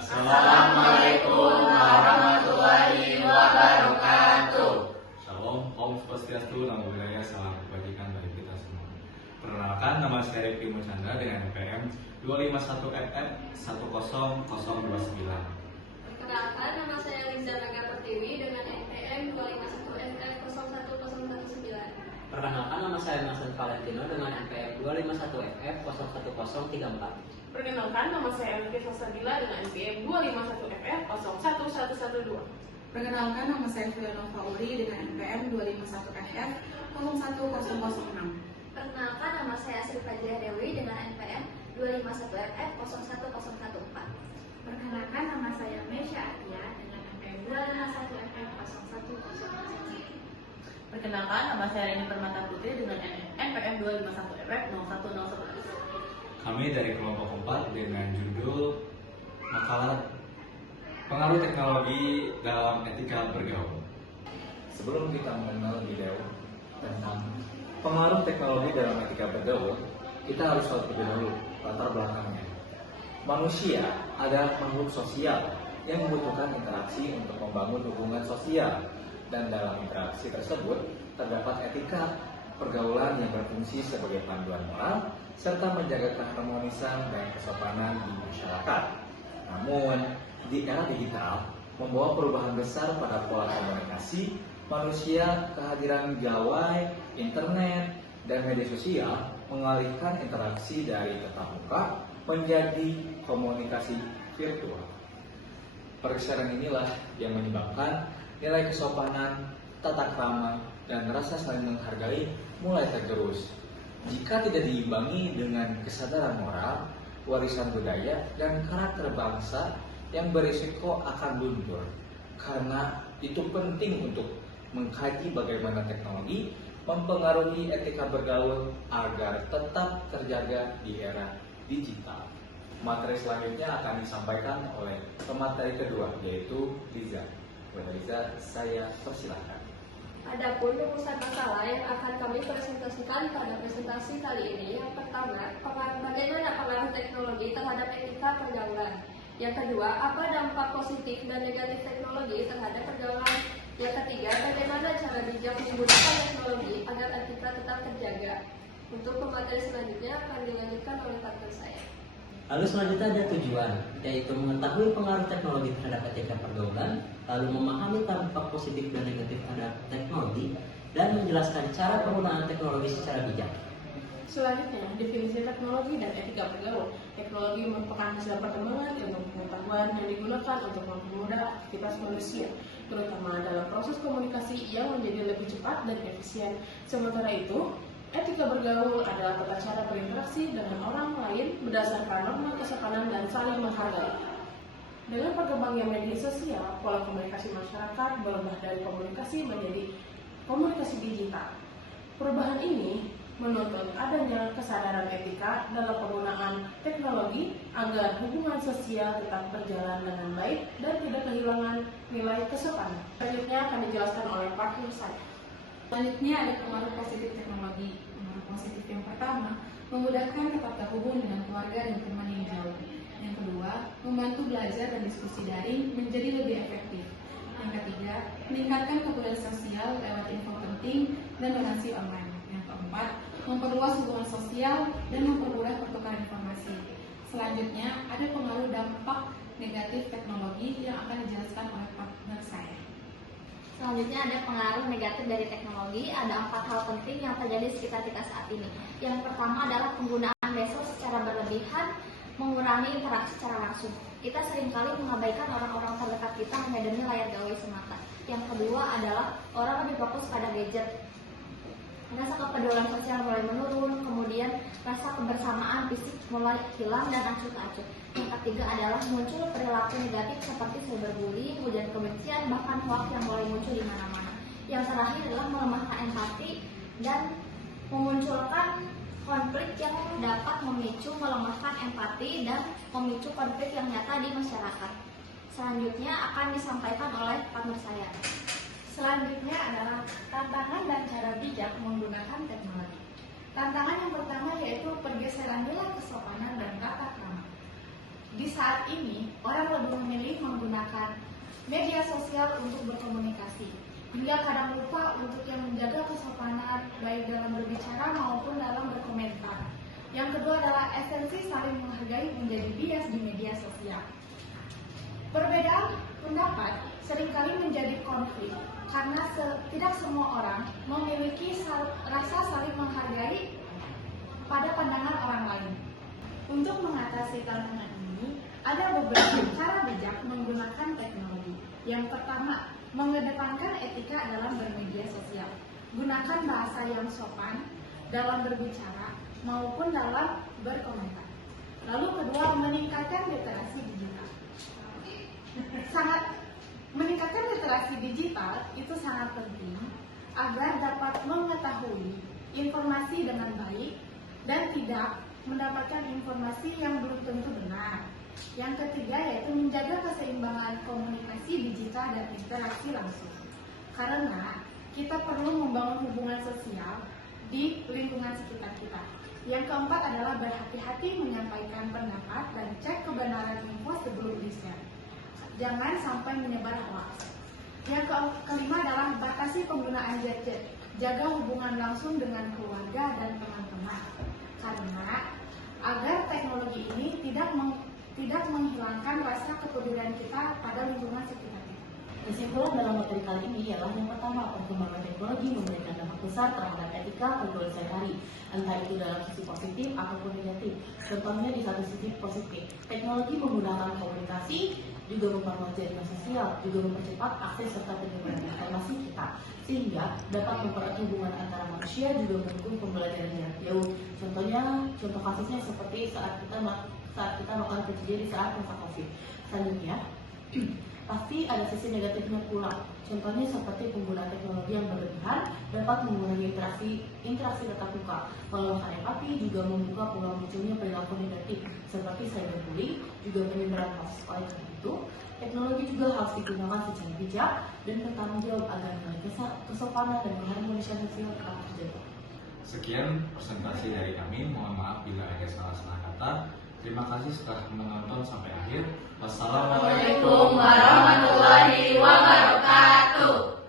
Assalamualaikum warahmatullahi wabarakatuh. Shalom, Om Swastiastu, Namo Buddhaya, salam kebajikan bagi kita semua. Perkenalkan, nama saya Rifki Muchandra dengan NPM 251FF10029. Perkenalkan, nama saya Liza Naga Pertiwi dengan NPM 251FF01019. Perkenalkan, nama saya Masen Valentino dengan NPM 251FF01034. Perkenalkan, nama saya Elke Salsabila dengan NPM 251FF01112. Perkenalkan, nama saya Fiona Fauri dengan NPM 251FF01006. Perkenalkan, nama saya Sri Fajriah Dewi dengan NPM 251FF01014. Perkenalkan, nama saya Mesya Atia dengan NPM 251FF01014. Perkenalkan, nama saya Rini Permata Putri dengan NPM 251FF01011. Kami dari kelompok 4 dengan judul makalah pengaruh teknologi dalam etika bergaul. Sebelum kita mengenal lebih jauh tentang pengaruh teknologi dalam etika bergaul, kita harus tahu terlebih dahulu latar belakangnya. Manusia adalah makhluk sosial yang membutuhkan interaksi untuk membangun hubungan sosial, dan dalam interaksi tersebut terdapat etika pergaulan yang berfungsi sebagai panduan moral serta menjaga keharmonisan dan kesopanan di masyarakat. Namun, di era digital membawa perubahan besar pada pola komunikasi manusia. Kehadiran gawai, internet, dan media sosial mengalihkan interaksi dari tatap muka menjadi komunikasi virtual. Pergeseran inilah yang menyebabkan nilai kesopanan, tata krama, dan rasa saling menghargai mulai tergerus. Jika tidak diimbangi dengan kesadaran moral, warisan budaya, dan karakter bangsa yang berisiko akan luntur. Karena itu penting untuk mengkaji bagaimana teknologi mempengaruhi etika bergaul agar tetap terjaga di era digital. Materi selanjutnya akan disampaikan oleh pemateri kedua, yaitu Liza. Kepada Liza, saya persilahkan. Adapun rumusan masalah yang akan kami presentasikan pada presentasi kali ini, yang pertama, bagaimana pengaruh teknologi terhadap etika pergaulan. Yang kedua, apa dampak positif dan negatif teknologi terhadap pergaulan. Yang ketiga, bagaimana cara bijak menggunakan teknologi agar etika tetap terjaga. Untuk pemateri selanjutnya akan dilanjutkan oleh partner saya. Lalu selanjutnya ada tujuan, yaitu mengetahui pengaruh teknologi terhadap etika pergaulan, lalu memahami dampak positif dan negatif terhadap teknologi, dan menjelaskan cara penggunaan teknologi secara bijak. Selanjutnya, definisi teknologi dan etika bergaul. Teknologi merupakan hasil perkembangan ilmu pengetahuan yang digunakan untuk mempermudah aktivitas manusia, terutama dalam proses komunikasi yang menjadi lebih cepat dan efisien. Sementara itu, etika bergaul adalah tata cara berinteraksi dengan orang lain berdasarkan norma kesopanan dan saling menghargai. Dengan perkembangan media sosial, pola komunikasi masyarakat berubah dari komunikasi menjadi komunikasi digital. Perubahan ini menuntut adanya kesadaran etika dalam penggunaan teknologi agar hubungan sosial tetap berjalan dengan baik dan tidak kehilangan nilai kesopanan. Selanjutnya akan dijelaskan oleh partner saya. Selanjutnya ada pengaruh positif teknologi. Pengaruh positif yang pertama, memudahkan tetap terhubung dengan keluarga dan teman yang jauh. Yang kedua, membantu belajar dan diskusi daring menjadi lebih efektif. Yang ketiga, meningkatkan kepedulian sosial lewat info penting dan donasi online. Yang keempat, memperluas hubungan sosial dan mempermudah pertukaran informasi. Selanjutnya, ada pengaruh dampak negatif teknologi yang akan dijelaskan oleh partner saya. Selanjutnya ada pengaruh negatif dari teknologi. Ada 4 hal penting yang terjadi di sekitar kita saat ini. Yang pertama adalah penggunaan medsos secara berlebihan, mengurangi interaksi secara langsung. Kita seringkali mengabaikan orang-orang terdekat kita hanya demi layar gawai semata. Yang kedua adalah orang lebih fokus pada gadget. Rasa kepedulian sosial mulai menurun, kemudian rasa kebersamaan fisik mulai hilang dan acuh-acuh. Yang ketiga adalah muncul perilaku negatif seperti cyberbullying, ujaran kebencian, bahkan hoax yang mulai muncul di mana-mana. Yang terakhir adalah melemahkan empati dan memunculkan konflik yang dapat memicu melemahkan empati dan memicu konflik yang nyata di masyarakat. Selanjutnya akan disampaikan oleh partner saya. Selanjutnya adalah tantangan dan cara bijak menggunakan teknologi. Tantangan yang pertama yaitu pergeseran nilai kesopanan dan tata krama. Di saat ini, orang lebih media sosial untuk berkomunikasi, hingga kadang lupa untuk yang menjaga kesopanan baik dalam berbicara maupun dalam berkomentar. Yang kedua adalah esensi saling menghargai menjadi bias di media sosial. Perbedaan pendapat seringkali menjadi konflik karena tidak semua orang memiliki rasa saling menghargai pada pandangan orang lain. Untuk mengatasi tantangan ini, ada beberapa cara bijak menggunakan teknologi. Yang pertama, mengedepankan etika dalam bermedia sosial. Gunakan bahasa yang sopan dalam berbicara maupun dalam berkomentar. Lalu kedua, meningkatkan literasi digital. Meningkatkan literasi digital itu sangat penting agar dapat mengetahui informasi dengan baik dan tidak mendapatkan informasi yang belum tentu benar. Yang ketiga yaitu menjaga keseimbangan komunikasi digital dan interaksi langsung. Karena kita perlu membangun hubungan sosial di lingkungan sekitar kita. Yang keempat adalah berhati-hati menyampaikan pendapat dan cek kebenaran info sebelum di-share. Jangan sampai menyebar hoax. Yang kelima adalah batasi penggunaan gadget. Jaga hubungan langsung dengan keluarga dan teman-teman. Karena agar teknologi ini tidak menghilangkan rasa kepedulian kita pada lingkungan sekitar kita. Kesimpulan dalam materi kali ini ialah yang pertama, perkembangan teknologi memberikan dampak besar terhadap etika pergaulan sehari-hari, entah itu dalam sisi positif ataupun negatif. Contohnya di satu sisi positif, teknologi memudahkan komunikasi, juga memperluas jaringan sosial, juga mempercepat akses serta penyebaran informasi kita, sehingga dapat mempererat hubungan antara manusia, juga mendukung pembelajaran jarak jauh. Contoh kasusnya seperti saat kita melakukan kerja di saat masa COVID. Selanjutnya, pasti ada sisi negatifnya pula. Contohnya seperti penggunaan teknologi yang berlebihan dapat mengurangi interaksi tatap muka, melemahkan empati, juga membuka peluang munculnya perilaku negatif seperti cyberbullying, juga penyebaran hoax. Oleh karena itu, teknologi juga harus digunakan secara bijak dan bertanggung jawab agar nilai kesopanan dan keharmonisan sosial tetap terjaga. Sekian presentasi dari kami. Mohon maaf bila ada salah-salah kata. Terima kasih sudah menonton sampai akhir. Wassalamualaikum warahmatullahi wabarakatuh.